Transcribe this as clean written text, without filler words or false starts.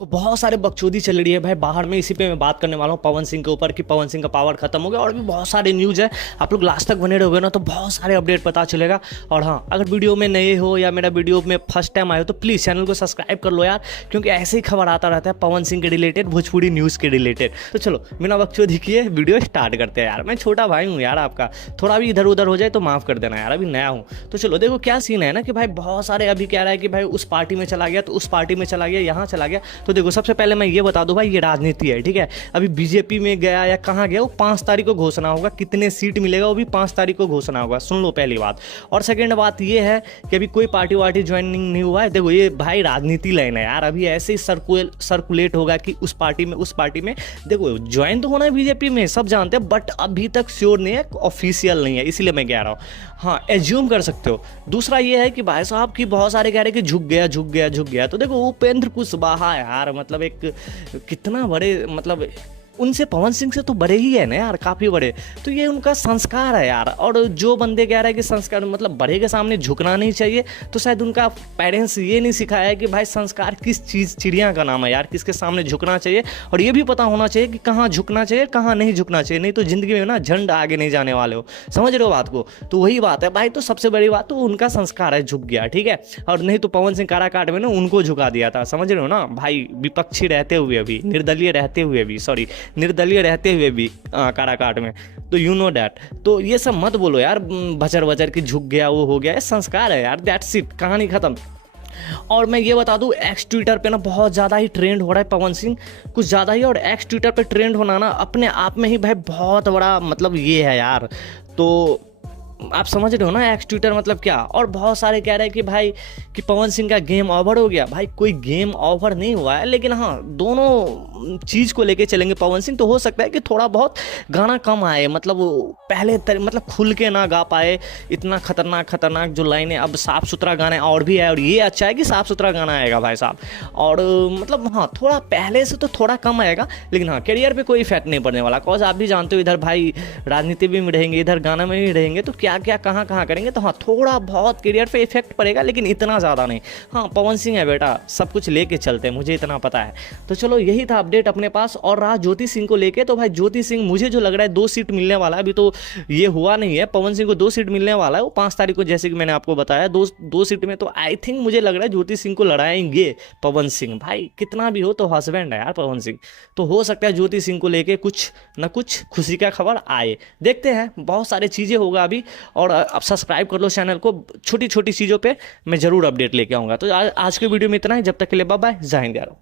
तो बहुत सारे बकचोदी चल रही है भाई बाहर में। इसी पे मैं बात करने वाला हूँ पवन सिंह के ऊपर कि पवन सिंह का पावर खत्म हो गया, और भी बहुत सारे न्यूज़ है। आप लोग लास्ट तक बने रहोगे ना तो बहुत सारे अपडेट पता चलेगा। और हाँ, अगर वीडियो में नए हो या मेरा वीडियो में फर्स्ट टाइम आए हो तो प्लीज़ चैनल को सब्सक्राइब कर लो यार, क्योंकि ऐसे ही खबर आता रहता है पवन सिंह के रिलेटेड, भोजपुरी न्यूज़ के रिलेटेड। तो चलो बिना बकचोदी किए वीडियो स्टार्ट करते हैं यार। मैं छोटा भाई हूँ यार आपका, थोड़ा भी इधर उधर हो जाए तो माफ़ कर देना यार, अभी नया हूँ। तो चलो देखो क्या सीन है ना कि भाई बहुत सारे अभी कह रहा है कि भाई उस पार्टी में चला गया तो उस पार्टी में चला गया, यहाँ चला गया। तो देखो सबसे पहले मैं ये बता दूं भाई, ये राजनीति है, ठीक है। अभी बीजेपी में गया या कहाँ गया वो 5 तारीख को घोषणा होगा, कितने सीट मिलेगा वो भी 5 तारीख को घोषणा होगा, सुन लो पहली बात। और सेकंड बात ये है कि अभी कोई पार्टी वार्टी ज्वाइनिंग नहीं हुआ है। देखो ये भाई राजनीति लाइन है यार, अभी ऐसे ही सर्कुलेट होगा कि उस पार्टी में देखो ज्वाइन तो होना है बीजेपी में, सब जानते हैं, बट अभी तक श्योर नहीं है, ऑफिशियल नहीं है, इसीलिए मैं कह रहा हूँ। हाँ, एज्यूम कर सकते हो। दूसरा ये है कि भाई साहब की बहुत सारे कह रहे हैं कि झुक गया। तो देखो उपेंद्र कुशवाहा यार, मतलब एक कितना बड़े, मतलब उनसे पवन सिंह से तो बड़े ही है ना यार, काफ़ी बड़े। तो ये उनका संस्कार है यार। और जो बंदे कह रहे हैं कि संस्कार मतलब बड़े के सामने झुकना नहीं चाहिए, तो शायद उनका पेरेंट्स ये नहीं सिखाया है कि भाई संस्कार किस चीज़, चिड़िया का नाम है यार, किसके सामने झुकना चाहिए। और ये भी पता होना चाहिए कि कहाँ झुकना चाहिए कहाँ नहीं झुकना चाहिए, नहीं तो ज़िंदगी में ना झंड आगे नहीं जाने वाले हो। समझ रहे हो बात को? तो वही बात है भाई। तो सबसे बड़ी बात तो उनका संस्कार है, झुक गया, ठीक है। और नहीं तो पवन सिंह काराकाट में ना उनको झुका दिया था, समझ रहे हो ना भाई, विपक्षी रहते हुए भी, निर्दलीय रहते हुए भी काराकाट में, तो यू नो डैट। तो ये सब मत बोलो यार भचर भचर की झुक गया वो हो गया, ये संस्कार है यार, दैट्स इट, कहानी खत्म। और मैं ये बता दूं, एक्स ट्विटर पे ना बहुत ज़्यादा ही ट्रेंड हो रहा है पवन सिंह, कुछ ज़्यादा ही। और एक्स ट्विटर पे ट्रेंड होना ना अपने आप में ही भाई बहुत बड़ा मतलब ये है यार। तो आप समझ रहे हो ना एक्स ट्विटर मतलब क्या। और बहुत सारे कह रहे हैं कि भाई कि पवन सिंह का गेम ओवर हो गया। भाई कोई गेम ओवर नहीं हुआ है, लेकिन हाँ दोनों चीज़ को लेके चलेंगे पवन सिंह। तो हो सकता है कि थोड़ा बहुत गाना कम आए, मतलब पहले मतलब खुल के ना गा पाए इतना खतरनाक जो लाइनें। अब साफ़ सुथरा गाना और भी है, और ये अच्छा है कि साफ़ सुथरा गाना आएगा भाई साहब। और मतलब हाँ थोड़ा पहले से तो थोड़ा कम आएगा, लेकिन हाँ करियर पे कोई इफेक्ट नहीं पड़ने वाला। कॉज आप भी जानते हो इधर भाई राजनीति में रहेंगे, इधर गाना में भी रहेंगे, तो क्या क्या कहाँ करेंगे। तो हाँ थोड़ा बहुत करियर पे इफेक्ट पड़ेगा, लेकिन इतना ज़्यादा नहीं। हाँ पवन सिंह है बेटा, सब कुछ लेके चलते हैं, मुझे इतना पता है। तो चलो यही था अपडेट अपने पास। और रहा ज्योति सिंह को लेके, तो भाई ज्योति सिंह मुझे जो लग रहा है 2 सीट मिलने वाला है। अभी तो ये हुआ नहीं है, पवन सिंह को 2 सीट मिलने वाला है, वो 5 तारीख को, जैसे कि मैंने आपको बताया, दो सीट में। तो आई थिंक मुझे लग रहा है ज्योति सिंह को लड़ाएंगे पवन सिंह। भाई कितना भी हो तो हस्बैंड है यार पवन सिंह, तो हो सकता है ज्योति सिंह को लेके कुछ ना कुछ खुशी का खबर आए। देखते हैं, बहुत सारी चीज़ें होगा अभी। और अब सब्सक्राइब कर लो चैनल को, छोटी छोटी चीज़ों पे मैं ज़रूर अपडेट लेके आऊँगा। तो आज के वीडियो में इतना ही, जब तक के लिए बाय बाय, जय हिंद यारो।